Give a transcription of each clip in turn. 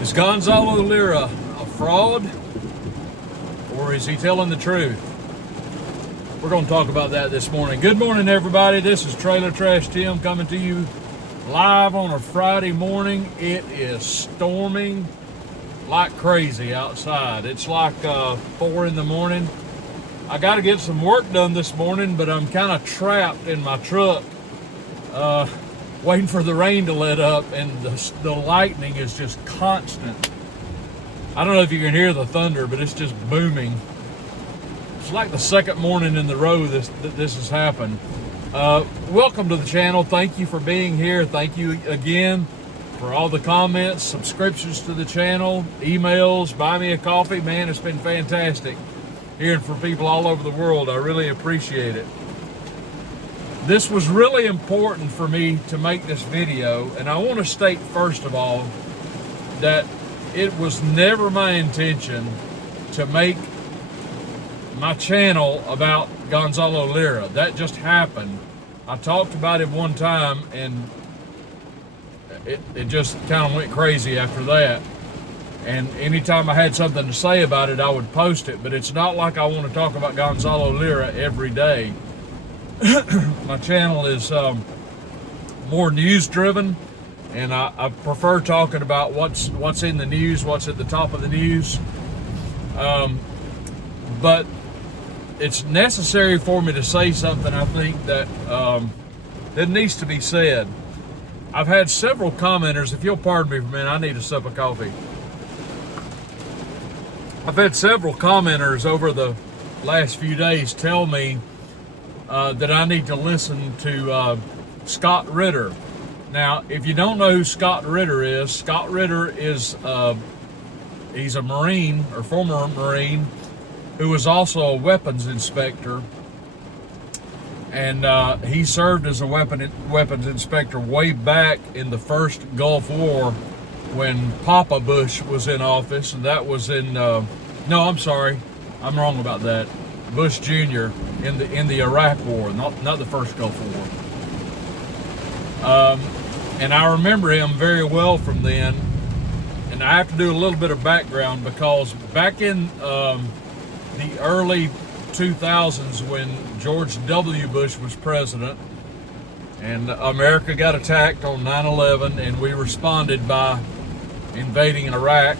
Is Gonzalo Lira a fraud, or is he telling the truth? We're going to talk about that this morning. Good morning, everybody. This is Trailer Trash Tim coming to you live on a Friday morning. It is storming like crazy outside. It's like 4 in the morning. I got to get some work done this morning, but I'm kind of trapped in my truck waiting for the rain to let up, and the lightning is just constant. I don't know if you can hear the thunder, but it's just booming. It's like the second morning in the row this has happened. Welcome to the channel. Thank you for being here. Thank you again for all the comments, subscriptions to the channel, emails, buy me a coffee. Man, it's been fantastic hearing from people all over the world. I really appreciate it. This was really important for me to make this video, and I want to state first of all that it was never my intention to make my channel about Gonzalo Lira. That just happened. I talked about it one time, and it just kind of went crazy after that. And anytime I had something to say about it, I would post it. But it's not like I want to talk about Gonzalo Lira every day. My channel is more news driven, and I prefer talking about what's in the news, what's at the top of the news. But it's necessary for me to say something, I think, that needs to be said. I've had several commenters, if you'll pardon me for a minute, I need a sip of coffee. I've had several commenters over the last few days tell me that I need to listen to Scott Ritter. Now, if you don't know who Scott Ritter is he's a Marine, or former Marine, who was also a weapons inspector. And he served as a weapons inspector way back in the first Gulf War when Papa Bush was in office. And that was in, no, I'm sorry, I'm wrong about that. Bush Jr. in the Iraq War, not the first Gulf War. And I remember him very well from then. And I have to do a little bit of background, because back in the early 2000s, when George W. Bush was president, and America got attacked on 9/11, and we responded by invading Iraq.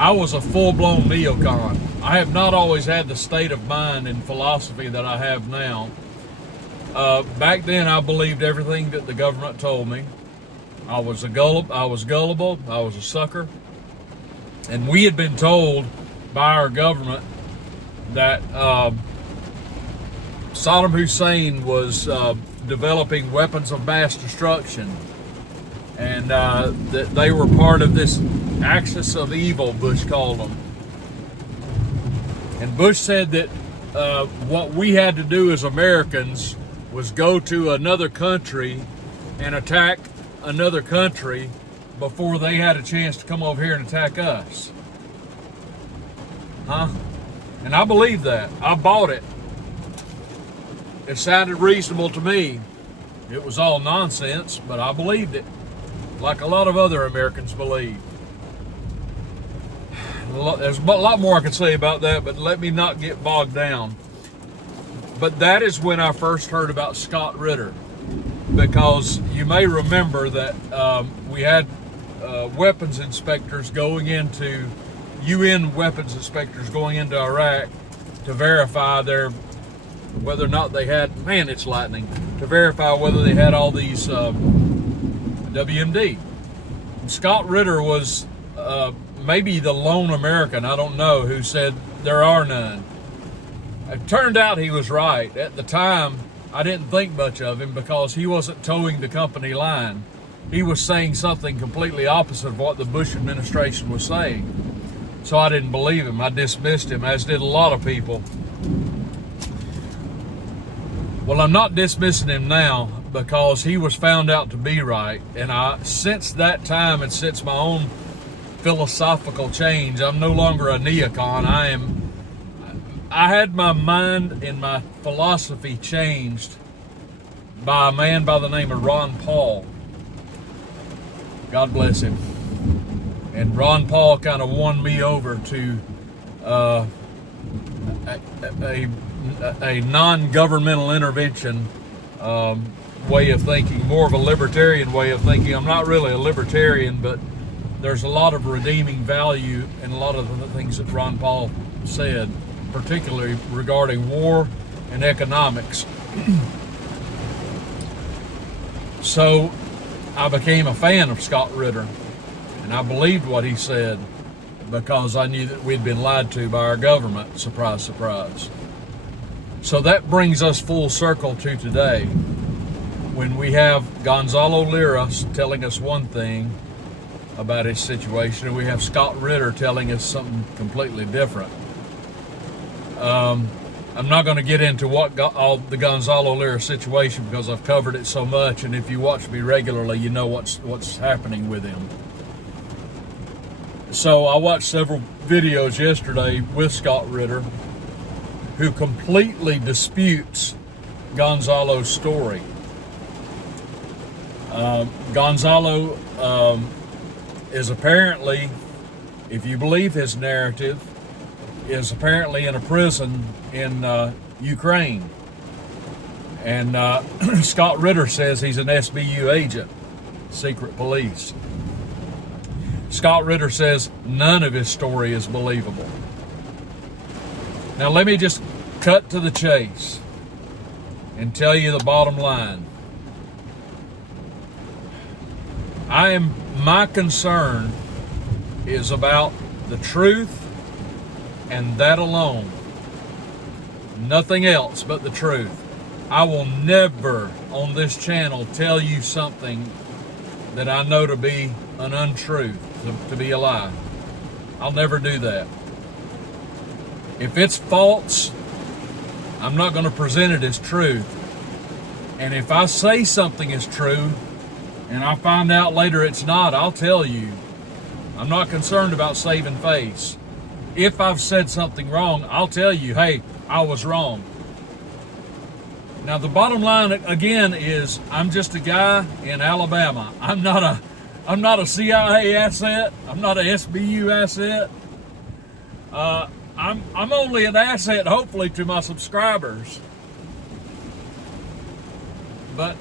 I was a full-blown neocon. I have not always had the state of mind and philosophy that I have now. Back then, I believed everything that the government told me. I was gullible, I was a sucker. And we had been told by our government that Saddam Hussein was developing weapons of mass destruction, and that they were part of this axis of evil, Bush called them. And Bush said that what we had to do as Americans was go to another country and attack another country before they had a chance to come over here and attack us. And I believed that. I bought it. It sounded reasonable to me. It was all nonsense, but I believed it, like a lot of other Americans believe. There's a lot more I could say about that, but let me not get bogged down. But that is when I first heard about Scott Ritter, because you may remember that we had weapons inspectors going into, UN weapons inspectors going into Iraq to verify whether or not they had, man, it's lightning, to verify whether they had all these WMD. And Scott Ritter was maybe the lone American, I don't know, who said there are none. It turned out he was right. At the time, I didn't think much of him, because he wasn't towing the company line. He was saying something completely opposite of what the Bush administration was saying. So I didn't believe him. I dismissed him, as did a lot of people. Well, I'm not dismissing him now, because he was found out to be right. And since that time, and since my own philosophical change, I'm no longer a neocon. I had my mind and my philosophy changed by a man by the name of Ron Paul. God bless him. And Ron Paul kind of won me over to a non-governmental intervention way of thinking, more of a libertarian way of thinking. I'm not really a libertarian, but there's a lot of redeeming value in a lot of the things that Ron Paul said, particularly regarding war and economics. So I became a fan of Scott Ritter, and I believed what he said because I knew that we'd been lied to by our government. Surprise, surprise. So that brings us full circle to today, when we have Gonzalo Lira telling us one thing about his situation, and we have Scott Ritter telling us something completely different. I'm not going to get into all the Gonzalo Lira situation because I've covered it so much, and if you watch me regularly, you know what's happening with him. So I watched several videos yesterday with Scott Ritter, who completely disputes Gonzalo's story. Gonzalo is apparently, if you believe his narrative, is apparently in a prison in Ukraine. And Scott Ritter says he's an SBU agent, secret police. Scott Ritter says none of his story is believable. Now let me just cut to the chase and tell you the bottom line. My concern is about the truth and that alone. Nothing else but the truth. I will never on this channel tell you something that I know to be an untruth, to be a lie. I'll never do that. If it's false, I'm not going to present it as truth. And if I say something is true and I find out later it's not, I'll tell you. I'm not concerned about saving face. If I've said something wrong, I'll tell you, hey, I was wrong. Now the bottom line again is I'm just a guy in Alabama. I'm not a CIA asset. I'm not a SBU asset. I'm only an asset, hopefully, to my subscribers. But,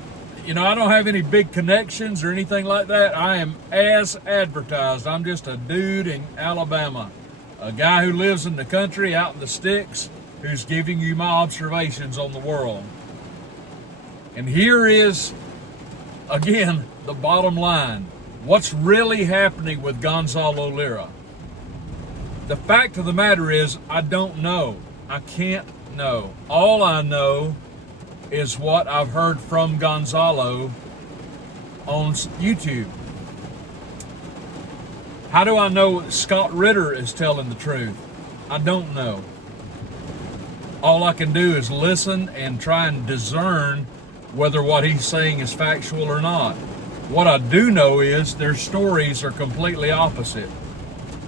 you know, I don't have any big connections or anything like that. I am as advertised. I'm just a dude in Alabama. A guy who lives in the country, out in the sticks, who's giving you my observations on the world. And here is, again, the bottom line. What's really happening with Gonzalo Lira? The fact of the matter is, I don't know. I can't know. All I know is what I've heard from Gonzalo on YouTube. How do I know Scott Ritter is telling the truth? I don't know. All I can do is listen and try and discern whether what he's saying is factual or not. What I do know is their stories are completely opposite.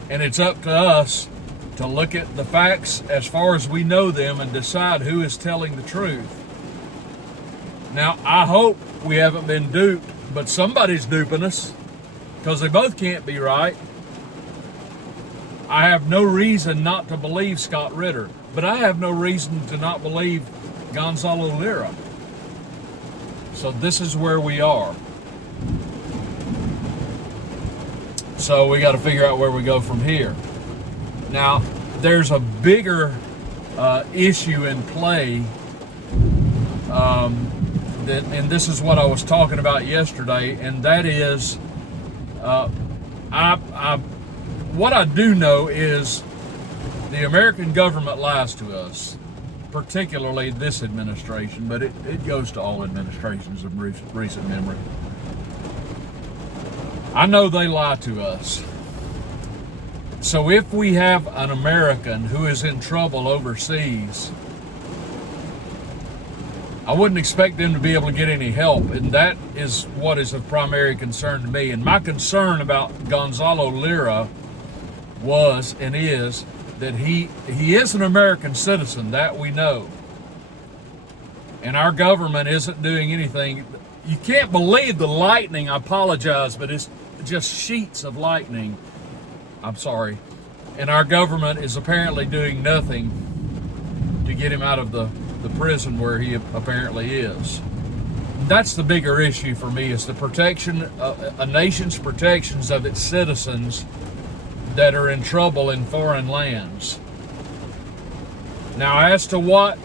And it's up to us to look at the facts as far as we know them and decide who is telling the truth. Now, I hope we haven't been duped, but somebody's duping us, because they both can't be right. I have no reason not to believe Scott Ritter, but I have no reason to not believe Gonzalo Lira. So this is where we are. So we got to figure out where we go from here. Now, there's a bigger issue in play, and this is what I was talking about yesterday, and that is, what I do know is the American government lies to us, particularly this administration, but it goes to all administrations of recent memory. I know they lie to us. So if we have an American who is in trouble overseas, I wouldn't expect them to be able to get any help, and that is what is of primary concern to me. And my concern about Gonzalo Lira was and is that he is an American citizen, that we know. And our government isn't doing anything. You can't believe the lightning. I apologize, but it's just sheets of lightning. I'm sorry. And our government is apparently doing nothing to get him out of the prison where he apparently is. That's the bigger issue for me, is the protection, a nation's protections of its citizens that are in trouble in foreign lands. Now, as to what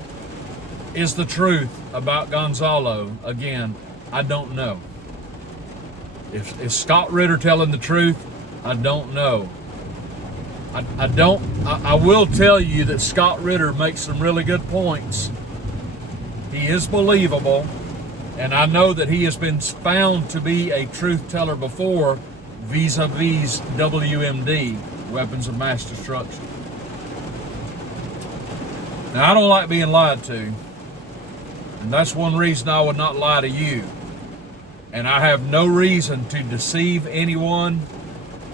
is the truth about Gonzalo, again, I don't know. Is Scott Ritter telling the truth? I don't know. I will tell you that Scott Ritter makes some really good points. He is believable, and I know that he has been found to be a truth teller before vis-a-vis WMD, weapons of mass destruction. Now, I don't like being lied to, and that's one reason I would not lie to you. And I have no reason to deceive anyone.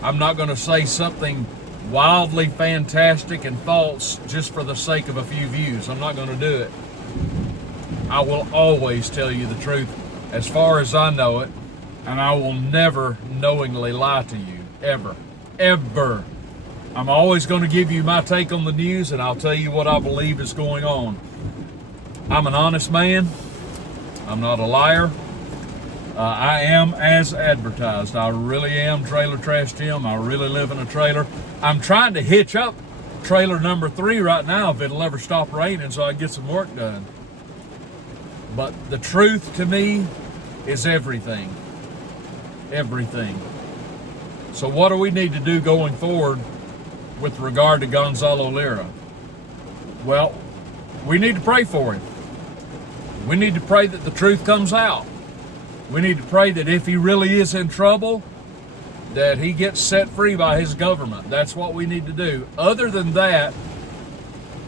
I'm not going to say something wildly fantastic and false just for the sake of a few views. I'm not going to do it. I will always tell you the truth as far as I know it, and I will never knowingly lie to you, ever, ever. I'm always going to give you my take on the news, and I'll tell you what I believe is going on. I'm an honest man. I'm not a liar. I am as advertised. I really am Trailer Trash Tim. I really live in a trailer. I'm trying to hitch up trailer number 3 right now if it'll ever stop raining so I can get some work done. But the truth to me is everything. Everything. So what do we need to do going forward with regard to Gonzalo Lira? Well, we need to pray for him. We need to pray that the truth comes out. We need to pray that if he really is in trouble, that he gets set free by his government. That's what we need to do. Other than that,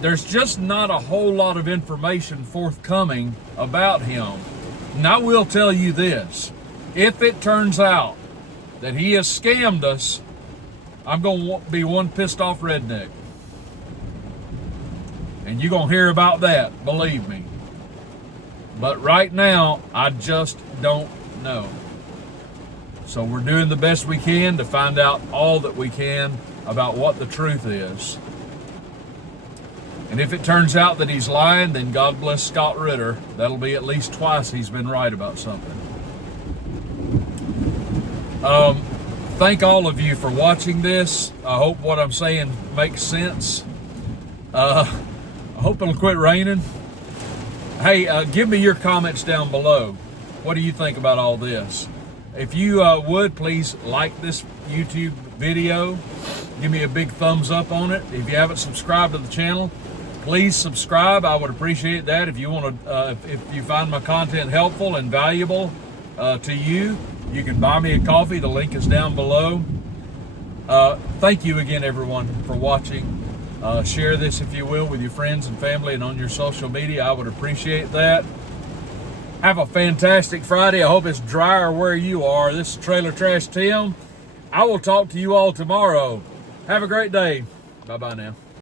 there's just not a whole lot of information forthcoming about him. And I will tell you this. If it turns out that he has scammed us, I'm going to be one pissed off redneck. And you're going to hear about that, believe me. But right now, I just don't know. So we're doing the best we can to find out all that we can about what the truth is. And if it turns out that he's lying, then God bless Scott Ritter. That'll be at least twice he's been right about something. Thank all of you for watching this. I hope what I'm saying makes sense. I hope it'll quit raining. Hey, give me your comments down below. What do you think about all this? If you would, please like this YouTube video. Give me a big thumbs up on it. If you haven't subscribed to the channel, please subscribe. I would appreciate that. If you want to, if you find my content helpful and valuable to you, you can buy me a coffee. The link is down below. Thank you again, everyone, for watching. Share this, if you will, with your friends and family and on your social media. I would appreciate that. Have a fantastic Friday. I hope it's drier where you are. This is Trailer Trash Tim. I will talk to you all tomorrow. Have a great day. Bye-bye now.